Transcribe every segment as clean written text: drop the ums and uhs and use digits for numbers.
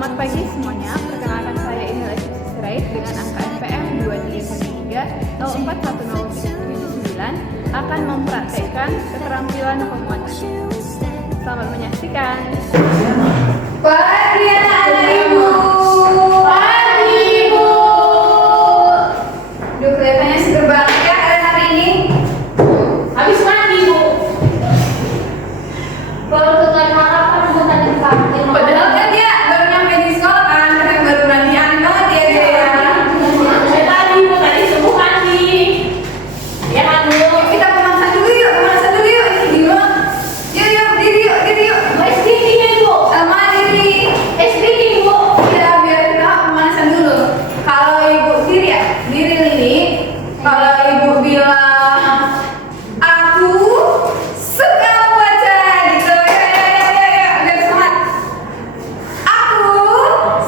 Selamat pagi semuanya, perkenalkan saya Indah Sirait dengan angka SPM 2313 tahun 410779 akan mempraktekkan keterampilan penguatan. Selamat menyaksikan. Pagi anak ibu. Pagi ibu. Duh, kelihatannya seger banget ya kalian hari ini. Habis mandi bu. Baru dengan harapan bu tadi dipanggil. Padahal kan dia baru nyampe di sekolah kan, karena baru mandi aneh banget ya dia ya. Saya tadi bu tadi subuh mandi. Ya kan bu. Yuk, kita pemanasan dulu yuk, pemanasan dulu yuk. Ini gimana? Yuk, diri yuk, diri yuk. SPT bu. Sama diri. SPT bu. Kita biar kita pemanasan dulu. Kalau ibu diri ya, diri ini. Kalau ibu bilang aku suka membaca gitu. Ya, biar semangat. Aku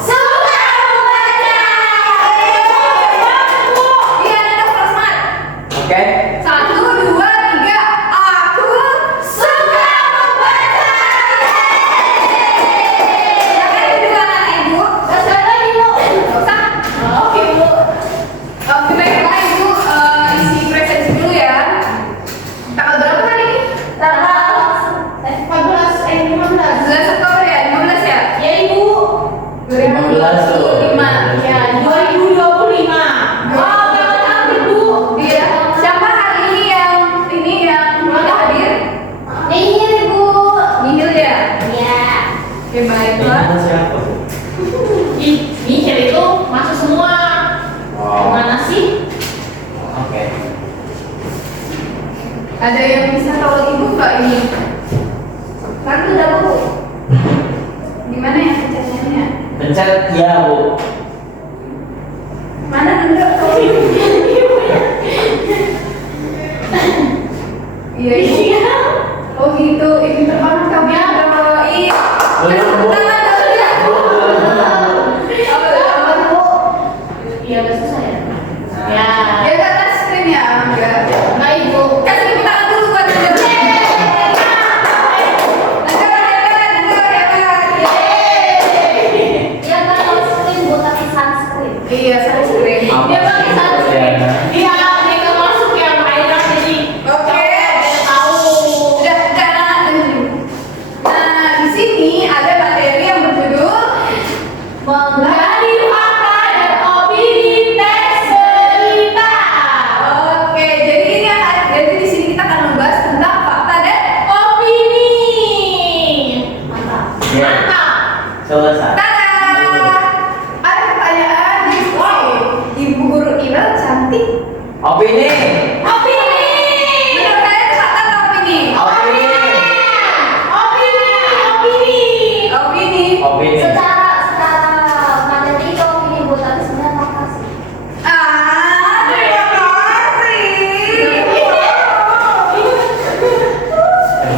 Suka membaca. iya, ada semangat. Oke. 1, 2, 3. Aku suka membaca. Silakan duduk anak ibu. Saya lagi bu. Usah. Oke bu. Oke, baiklah ibu isi presensi dulu ya. Tanggal berapa hari ini? Tanggal 15 15 Oktober ya? 15 ya? Ya ibu. 15 tuh. 2025. Ya 2025. Wah banget hampir bu. Iya. Siapa hari ini yang nggak hadir? Ini bu. Nihil ya? Ya. Oke, baiklah. Ini siapa bu? Ih, Michel itu masuk semua. Oh. Mana sih? Oke. Ada yang bisa tolong ibu nggak ini? Kartu udah bu. Gimana ya pencetnya? Pencet ya bu. Mana enggak kalau ibu? Iya ibu. Oh gitu, ini terpantau kami kalau iya. Belum, Bu. Tangan dulu ya. Iya udah selesai ya. Ya. Ya ke atas screen ya, enggak. Nah ibu. Kasih tepuk tangan dulu buat Negara. Dia nggak tahu screen bu tapi sunscreen. Iya, sunscreen. Dia pakai sunscreen. Iya dia nggak masuk yang airan jadi. Oke. Dia tahu. Udah, Nah, di sini ada materi yang berjudul Menggali fakta dan opini teks berita. Oke, jadi di sini kita akan membahas tentang fakta dan Opini. Mantap. Ya. Mantap. Selesai. tada. Ada pertanyaan diskusi. Ibu guru Ira cantik. Opini. Opini. Menurut kalian itu fakta atau opini? Opini. Opini. Opini. Secara materi itu opini bu, tapi sebenarnya fakta sih. Terima kasih.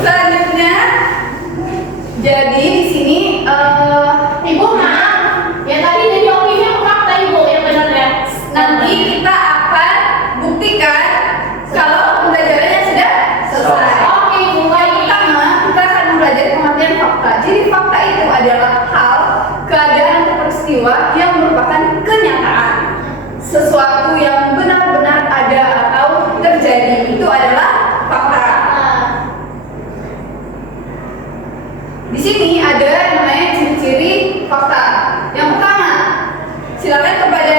Selanjutnya, jadi di sini Ibu maaf, ya tadi jadi opini apa fakta ibu yang benar ya? nanti kita akan buktikan kalau pembelajarannya sudah selesai. Oke ibu baik. Pertama, kita akan mempelajari pengertian fakta. Jadi fakta itu adalah hal, keadaan atau peristiwa yang merupakan kenyataan. Sesuatu yang benar-benar ada atau terjadi itu adalah fakta. Di sini ada yang namanya ciri-ciri fakta. Yang pertama, silakan kepada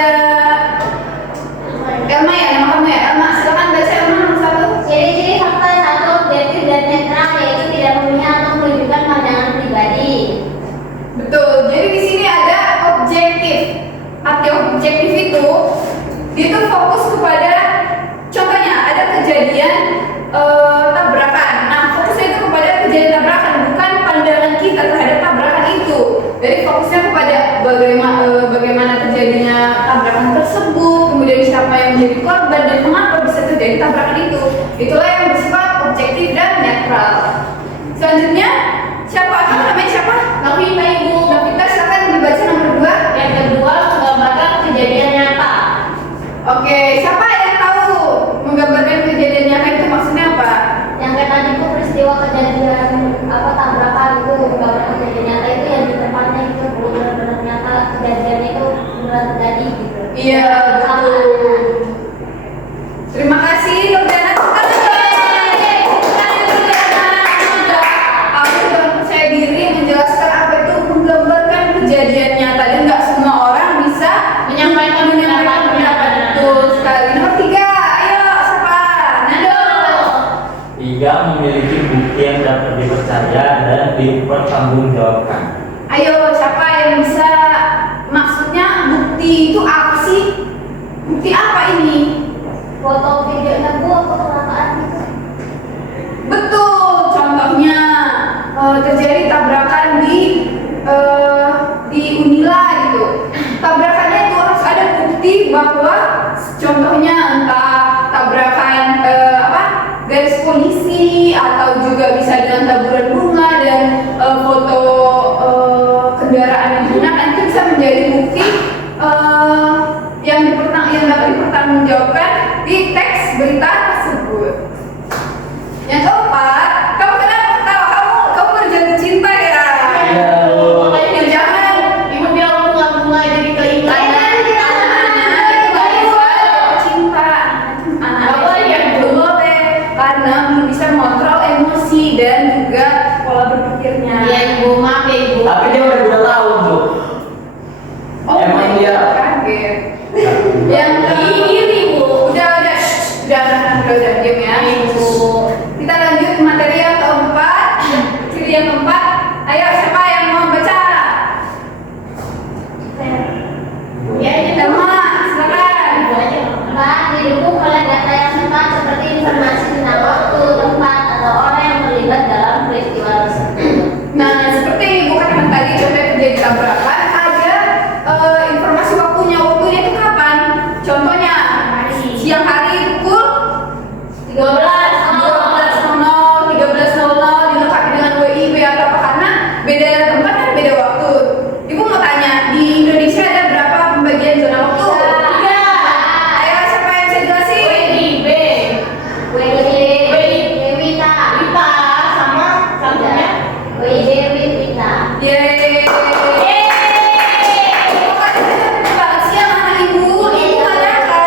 Elma ya, nama kamu ya. Elma, silakan baca Elma nomor 1. Ciri-ciri fakta satu objektif dan netral, yaitu tidak memihak atau menunjukkan pandangan pribadi. Betul. Jadi di sini ada objektif. Arti objektif itu dia tuh fokus kepada contohnya ada kejadian tabrakan. Nah, fokusnya itu kepada kejadian tabrakan, bukan pandangan kita Iya, betul. Terima kasih Nurdana. Aku juga percaya diri menjelaskan apa itu menggambarkan kejadian nyata dan nggak semua orang bisa Menyampaikan pendapatnya. Betul sekali. Nomor 3, ayo siapa? Nando. 3. Memiliki bukti yang dapat dipercaya dan dipertanggungjawabkan. Ayo siapa yang bisa? Maksudnya bukti itu apa sih? Bukti apa ini? Foto videonya Bu, aku kecelakaan itu. Betul, contohnya terjadi tabrakan di Unila gitu. Tabrakannya itu harus ada bukti bahwa contohnya entah tabrakan garis polisi atau juga bisa dengan taburan bunga dan foto kendaraan yang digunakan itu bisa menjadi bukti yang dapat dipertanggungjawabkan di teks berita tersebut. Yang keempat, kamu kenapa ketawa? Kamu berjatuh cinta ya? Iya, Bu. Ya jangan. Ibu bilang bunga-bunga jadi keinginan. Anak-anak itu nggak bisa cinta. Anak-anak yang belum boleh karena belum bisa mengontrol emosi dan juga pola berpikirnya. Iya Ibu, maaf ya Ibu. Tapi dia udah 2 tahun, Bu. Oh, Emang iya, dia- kaget. Yang Ini Bu. udah diam ya. Ibu. Kita lanjut ke materi yang keempat. Ciri yang keempat. Ayo siapa yang mau baca? Ya, ini Tema, silakan. Ibu aja. Pak, didukung oleh data yang tepat seperti informasi tentang waktu, tempat, atau orang yang terlibat dalam peristiwa tersebut. Nah, seperti ibu katakan tadi, contohnya terjadi tabrakan, ada informasi waktunya. Waktunya itu kapan? Contohnya siang hari pukul 13.00 dilengkapi dengan WIB atau apa, karena beda tempat kan beda waktu. Ibu mau tanya, di Indonesia ada berapa pembagian zona waktu? 3. Ayo siapa yang bisa jelasin? WIB. Wita. Wita sama satunya Wita. Yeay. Pokoknya kita pintar banget sih sama anak ibu. Ibu nggak nyangka.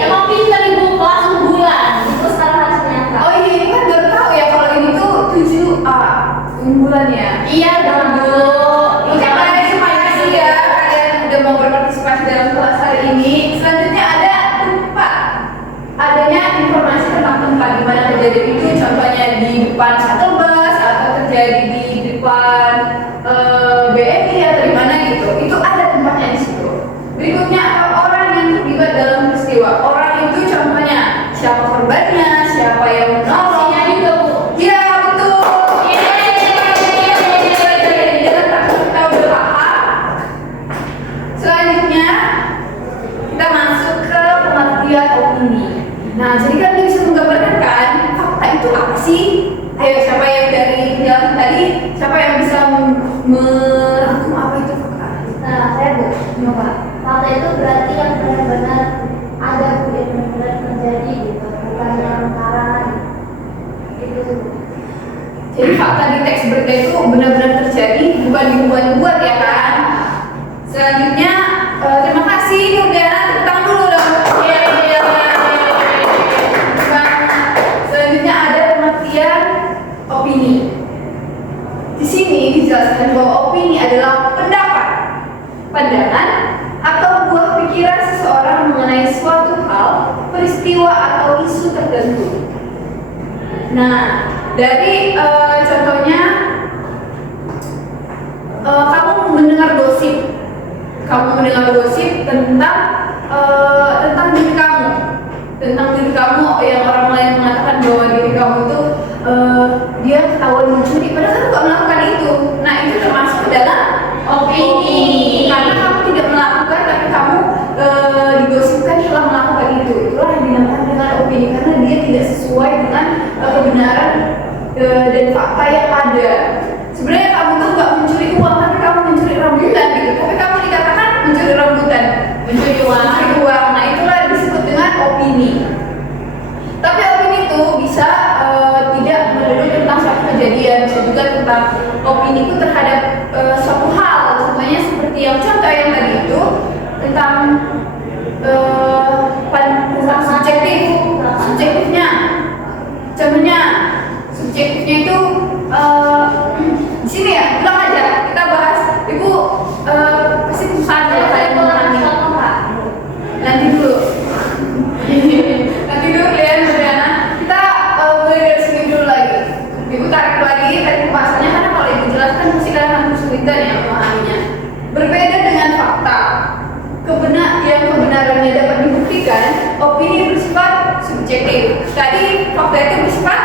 Emang pintar Ibu, kelas unggulan. Itu sekarang harus nyata. Oh iya, ibu kan baru tahu ya kalau ini tuh 7A unggulan ya. Iya dong Bu. Oke, baik, terima kasih ya kalian udah mau berpartisipasi dalam kelas hari ini. Selanjutnya ada tempat. Adanya informasi tentang tempat di mana kejadian itu, contohnya di depan shuttle bus atau terjadi di depan BMI atau di mana gitu. Itu ada tempatnya di situ. Berikutnya orang yang terlibat dalam peristiwa. Orang itu contohnya siapa korbannya, siapa yang menolong. Saksinya juga Bu. Iya betul. Jangan takut kita udah paham. Selanjutnya kita masuk ke pengertian opini. Nah, jadi kan dia bisa menggambarkan kan fakta itu apa sih? Ayo siapa yang dari penjelasan tadi, siapa yang bisa merangkum apa itu fakta? Nah, saya Bu. Coba. Fakta itu berarti yang benar-benar ada Bu, yang benar-benar terjadi gitu, bukan yang karangan. Itu Bu. Jadi fakta di teks berita itu benar-benar terjadi, bukan dibuat-buat ya kan? Selanjutnya, terima kasih Nurdana, tepuk tangan dulu dong. Selanjutnya ada pengertian opini. Di sini dijelaskan bahwa opini adalah pendapat, pandangan, atau buah pikiran seseorang mengenai suatu hal, peristiwa atau isu tertentu. Nah, dari contohnya kamu mendengar gosip tentang diri kamu yang orang lain mengatakan bahwa diri kamu itu dia ketahuan mencuri, padahal kamu nggak melakukan itu. Nah, itu termasuk dalam opini karena kamu tidak melakukan, tapi kamu digosipkan telah melakukan itu. Itulah yang dinamakan dengan opini, karena dia tidak sesuai dengan kebenaran dan fakta yang ada. Sebenarnya kamu tuh nggak mencuri uang, tapi kamu mencuri rambutan gitu. Tapi kamu dikatakan mencuri rambutan, mencuri uang. Nah, itulah disebut dengan opini. Tapi opini itu bisa tidak melulu tentang suatu kejadian, bisa juga tentang opini itu terhadap suatu hal. Contohnya seperti yang contoh yang tadi itu, tentang tentang subjektifnya. Contohnya subjektifnya itu di sini ya, bilang aja kita bahas. Ibu pasti pesan kalau kalian memahami. Nanti dulu kalian Mariana. Kita mulai dari sini dulu lagi. Ibu tarik lagi tadi pembahasannya, karena kalau ibu jelaskan mesti kalian akan kesulitan ya memahaminya. Berbeda dengan fakta, yang kebenarannya dapat dibuktikan, opini bersifat subjektif. Tadi fakta itu bersifat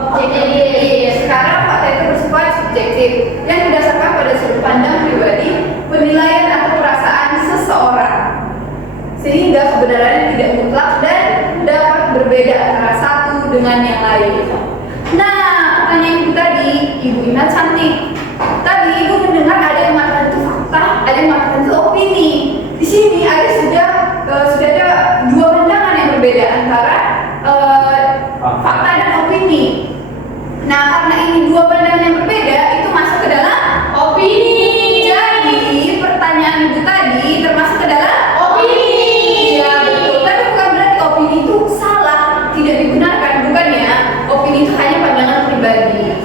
objektif. Sekarang fakta itu bersifat subjektif, yang didasarkan pada sudut pandang pribadi, penilaian atau perasaan seseorang, sehingga kebenarannya tidak mutlak dan dapat berbeda antara satu dengan yang lain. Nah, pertanyaan ibu tadi, ibu ingat cantik. Tadi ibu mendengar ada yang mengatakan itu fakta, ada yang mengatakan itu opini. Di sini sudah ada dua pandangan yang berbeda antara fakta dan opini. Nah, karena ini dua pandangan yang berbeda, itu masuk ke dalam opini. Jadi pertanyaan ibu tadi termasuk ke dalam opini. Ya betul. Tapi bukan berarti opini itu salah, tidak dibenarkan, bukan ya? Opini itu hanya pandangan pribadi.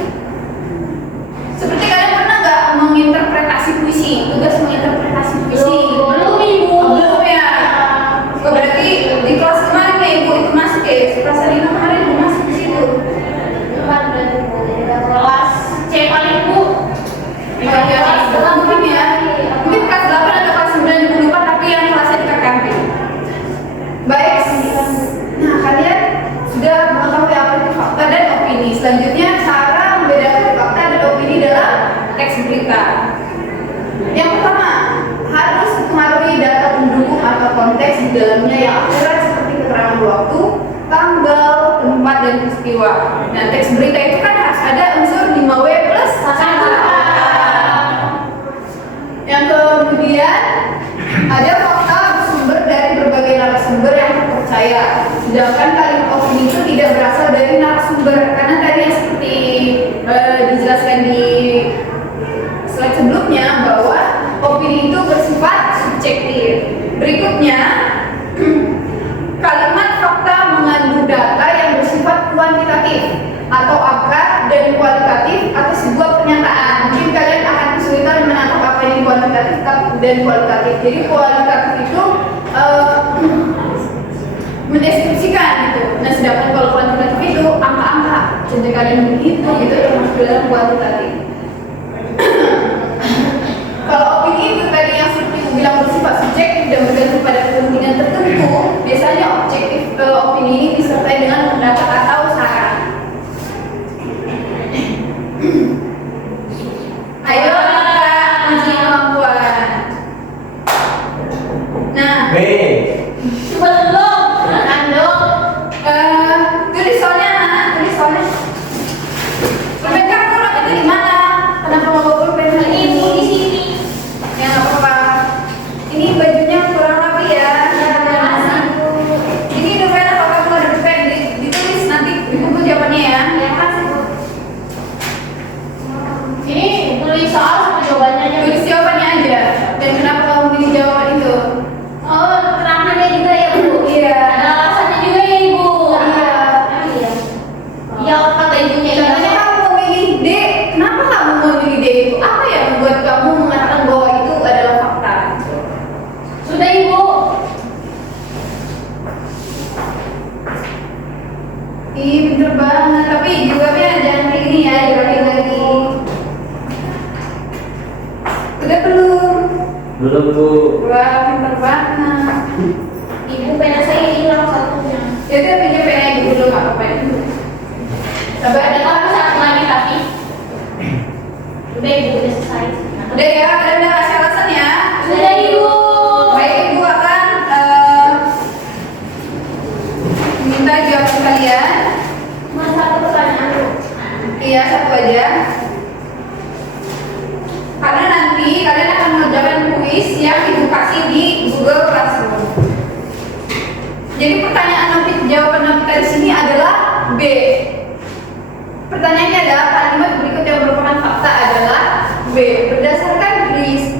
Seperti kalian pernah nggak menginterpretasi puisi? Tugas menginterpretasi puisi. Belum ibu. Belum ya. Berarti di kelas kemarin ya ibu itu masuk ya? Kelas 5 kemarin ibu masuk di situ. Bukan berarti Bu. Kelas C paling Bu. Mungkin ya. Mungkin kelas 8 atau kelas 9 ibu lupa, tapi yang kelasnya ditekan. Baik. Nah, kalian sudah mengetahui apa itu fakta dan opini. Selanjutnya cara membedakan fakta dan opini dalam teks berita. Yang pertama, harus mempengaruhi data pendukung atau konteks di dalamnya yang akurat seperti keterangan waktu, tanggal, tempat, dan peristiwa. Nah, teks berita itu kan harus ada unsur 5W plus 1. Yang kemudian ada fakta bersumber dari berbagai narasumber yang terpercaya. Sedangkan kalimat opini itu tidak berasal dari narasumber, karena tadi yang seperti dijelaskan di slide sebelumnya bahwa opini itu bersifat subjektif. Berikutnya, kalimat fakta mengandung data yang bersifat kuantitatif atau angka, dan kualitatif atau sebuah pernyataan. Mungkin kalian akan kesulitan menangkap apa yang kuantitatif dan kualitatif. Jadi kualitatif itu mendeskripsikan gitu. Nah, sedangkan kalau kuantitatif itu angka-angka. Contoh kalian begitu gitu termasuk dalam kuantitatif. Kalau opini itu tadi yang seperti aku bilang bersifat subjektif dan bergantung pada kepentingan tertentu, biasanya opini ini disertai dengan pendapat atau saran. Ayo kita uji kemampuan. Nah, B. Belum. tulis soalnya anak, tulis soalnya. Pulpen kamu itu di mana? Kenapa mau bawa pulpen hari ini? Ibu di sini. Ya nggak apa-apa. Ini bajunya kurang rapi ya. Ini dompet apa kamu ada dompet? Ditulis nanti di buku jawabannya ya. Ya kasih Bu. Ini tulis soal sama jawabannya aja. Tulis jawabannya aja. Dan kenapa kamu pilih jawaban itu? Oh, keterangannya juga ya Bu. Iya. Ada alasannya juga ya Ibu. Iya. Emang iya. Iya kata ibunya. Contohnya kamu mau milih D. Kenapa kamu mau milih D itu? Apa yang membuat kamu mengatakan bahwa itu adalah fakta? Sudah Ibu. Ih, pinter banget. Tapi jawabnya jangan kayak gini ya, jawabin lagi. Udah belum? Belum Bu. Wah, pinter banget. Ibu pena saya hilang satunya. Ya udah pinjam pena ibu dulu, nggak apa-apa itu. Sabar, Ada kamu satu lagi tapi. Udah Ibu udah selesai. udah ya, kalian udah kasih alasan ya. Sudah Ibu. Baik, ibu akan minta jawaban kalian. Cuma satu pertanyaan Bu. Iya, satu aja. Karena nanti kalian akan mengerjakan kuis yang ibu kasih di Google Classroom. Jadi pertanyaan nanti, jawaban nanti dari sini adalah B. Pertanyaannya adalah kalimat berikut yang merupakan fakta adalah B. Berdasarkan rilis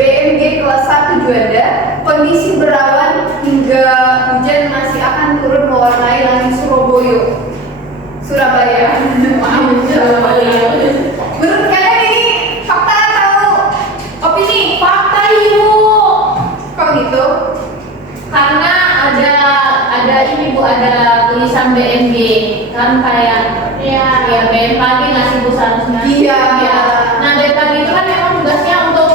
BMG kelas 1 Juanda, kondisi berawan hingga hujan masih akan turun mewarnai langit Surabaya. Maaf, Surabaya. Menurut kalian ini fakta atau opini? Fakta Ibu. Kok gitu? Karena ada ini Bu, ada tulisan BMG kan kayak ya BMKG ngasih Bu seharusnya. Iya. Nah BMKG itu kan memang tugasnya untuk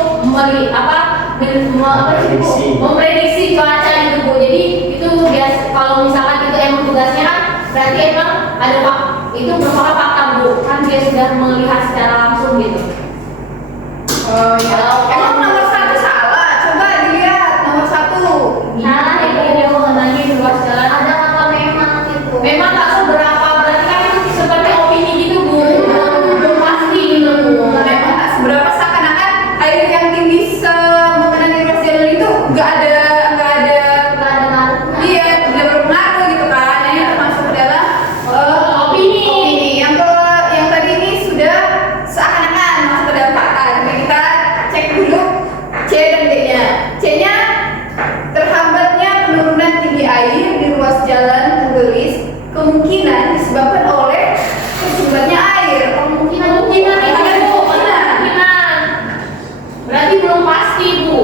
memprediksi cuaca itu Bu. Jadi itu biasa kalau misalkan itu emang tugasnya kan berarti emang ada itu merupakan fakta Bu. Kan dia sudah melihat secara langsung gitu. Oh ya. Emang nomor 1 salah. Coba dilihat nomor 1. Salah itu dia mengenai luas jalan. Ada kata memang itu. Memang tak seberapa, berarti kan itu seperti opini gitu Bu. Belum pasti gitu Bu. Memang tak seberapa, seakan-akan air yang tinggi mengenai ruas jalan itu nggak ada ngaruhnya. iya, tidak berpengaruh gitu kan. Nah, ini termasuk adalah Opini. Yang tadi ini sudah seakan-akan masuk ke dalam fakta. Jadi kita cek dulu C dan D-nya. C-nya terhambatnya penurunan tinggi air di ruas jalan tertulis kemungkinan disebabkan oleh tersumbatnya air. Kemungkinan itu Bu. Kemungkinan. Berarti belum pasti Bu.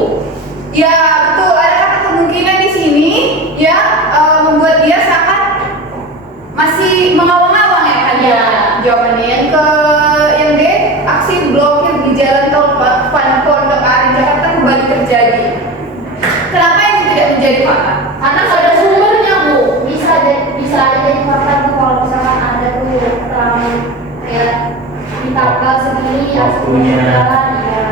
Ya betul, ada kata kemungkinan di sini yang membuat dia seakan masih mengawang-awang ya kan Iya. jawabannya. Yang D, aksi blokir di jalan tol Pondok Aren Jakarta kembali terjadi. Kenapa ini tidak menjadi fakta? Karena nggak ada sumbernya Bu. Bisa aja jadi fakta tuh kalau misalkan ada tuh keterangan kayak di tanggal segini Waktunya. jalan ya.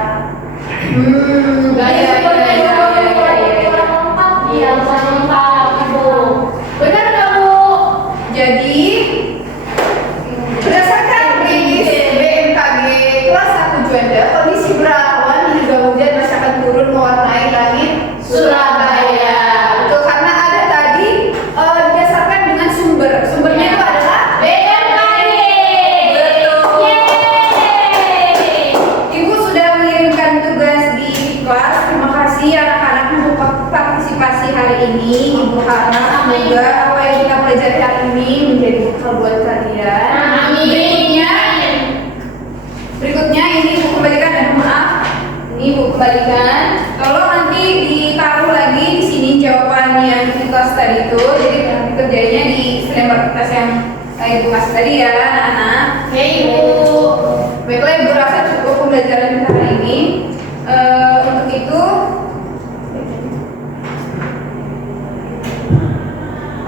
Nggak ada sumbernya Iya, lengkap itu. Benar nggak Bu? Jadi berdasarkan rilis BMKG kelas 1 Juanda, kondisi berawan hingga hujan masih akan turun mewarnai langit Surabaya. Betul, karena ada tadi didasarkan dengan sumbernya itu adalah BMKG. Betul. Yeay. Ibu sudah mengirimkan tugas di kelas. Terima kasih anak-anak untuk partisipasi hari ini. Ibu harap semoga apa yang kita pelajari hari ini menjadi bekal buat kalian. Amin. Berikutnya ini ibu kembalikan, dan maaf, ini ibu kembalikan. Tolong nanti ditaruh lagi di sini jawaban yang di kelas tadi itu. Jadi nanti kerjanya di selembar kertas yang ibu kasih tadi ya, anak-anak. Ya Ibu. Baiklah, ibu rasa cukup pembelajaran kita hari ini. Untuk itu,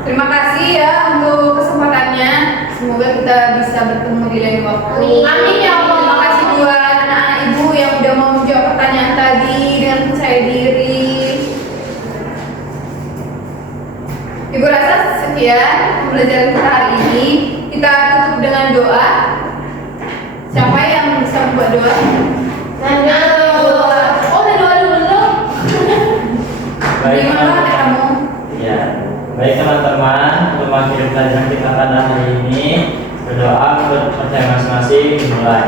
terima kasih ya untuk kesempatannya. Semoga kita bisa bertemu di lain waktu. Amin ya Allah. Terima kasih buat anak-anak ibu yang udah mau menjawab pertanyaan tadi dengan percaya diri. Ibu rasa sekian pembelajaran kita hari ini. Kita tutup dengan doa. Siapa yang bisa membuat doa? Oh, udah doa dulu. Baik Gimana teman-teman. kamu? Ya, baik teman-teman, untuk mengakhiri pelajaran kita pada hari ini, berdoa untuk percaya masing-masing dimulai.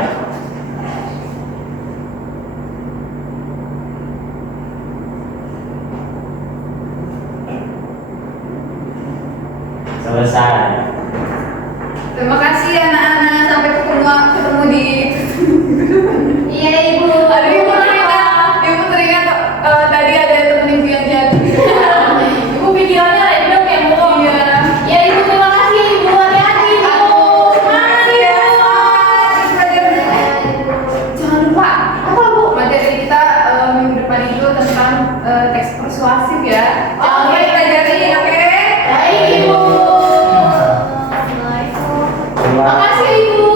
Selesai. Terima kasih anak-anak, sampai ketemu di Iya Ibu. Aduh, ibu teringat tadi ada temen ibu yang jatuh. Ibu pikirannya random ya Bu. Iya. Ya Ibu, terima kasih Ibu. Hati-hati Ibu. Semangat Ibu. Jangan lupa apa bu materi kita minggu depan itu tentang teks persuasif ya. Jangan lupa dipelajari, oke? Baik Ibu. Makasih Ibu.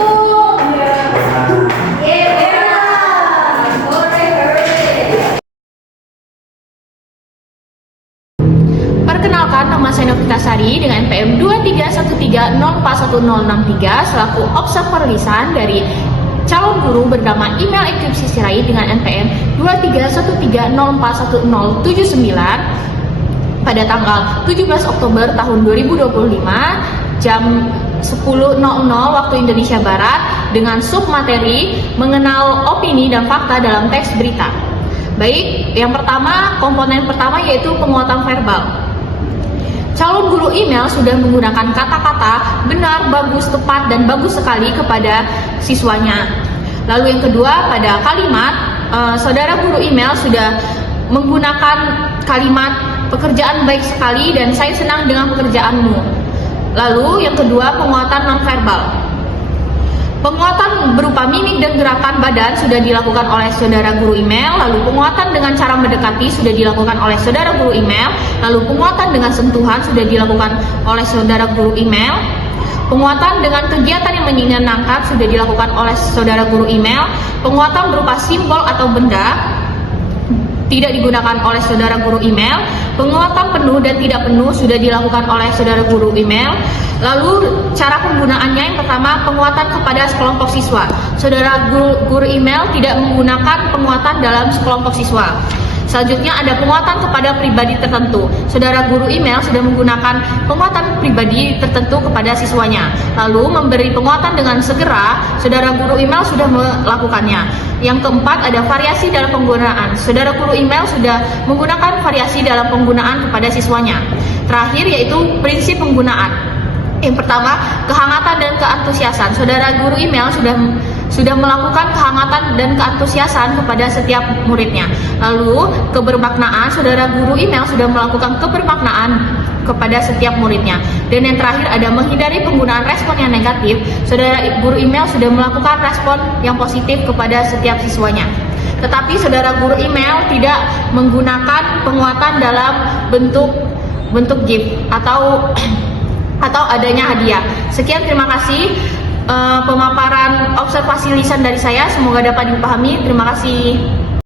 Perkenalkan, nama saya Novita Sari dengan NPM 23130411063 selaku observer lisan dari calon guru bernama email Ekipsi Sirait dengan NPM 23130411079 pada tanggal 17 Oktober tahun 2025 jam 10.00 waktu Indonesia Barat dengan submateri mengenal opini dan fakta dalam teks berita. Baik, yang pertama, komponen pertama yaitu penguatan verbal. Calon guru email sudah menggunakan kata-kata benar, bagus, tepat, dan bagus sekali kepada siswanya. Lalu yang kedua, pada kalimat, saudara guru email sudah menggunakan kalimat pekerjaan baik sekali dan saya senang dengan pekerjaanmu. Lalu yang kedua, penguatan nonverbal. Penguatan berupa mimik dan gerakan badan sudah dilakukan oleh saudara guru email, lalu penguatan dengan cara mendekati sudah dilakukan oleh saudara guru email, lalu penguatan dengan sentuhan sudah dilakukan oleh saudara guru email, penguatan dengan kegiatan yang menyenangkan sudah dilakukan oleh saudara guru email, penguatan berupa simbol atau benda tidak digunakan oleh saudara guru email, penguatan penuh dan tidak penuh sudah dilakukan oleh saudara guru email. Lalu cara penggunaannya, yang pertama, penguatan kepada sekelompok siswa. Saudara guru email tidak menggunakan penguatan dalam sekelompok siswa. Selanjutnya ada penguatan kepada pribadi tertentu. Saudara guru email sudah menggunakan penguatan pribadi tertentu kepada siswanya. Lalu memberi penguatan dengan segera, saudara guru email sudah melakukannya. Yang keempat ada variasi dalam penggunaan. Saudara guru email sudah menggunakan variasi dalam penggunaan kepada siswanya. Terakhir yaitu prinsip penggunaan. Yang pertama, kehangatan dan keantusiasan. Saudara guru email sudah melakukan kehangatan dan keantusiasan kepada setiap muridnya. Lalu, kebermaknaan. Saudara guru email sudah melakukan kebermaknaan kepada setiap muridnya. Dan yang terakhir ada menghindari penggunaan respon yang negatif. Saudara guru email sudah melakukan respon yang positif kepada setiap siswanya. Tetapi saudara guru email tidak menggunakan penguatan dalam bentuk gift atau adanya hadiah. Sekian, terima kasih pemaparan observasi lisan dari saya, semoga dapat dipahami. Terima kasih.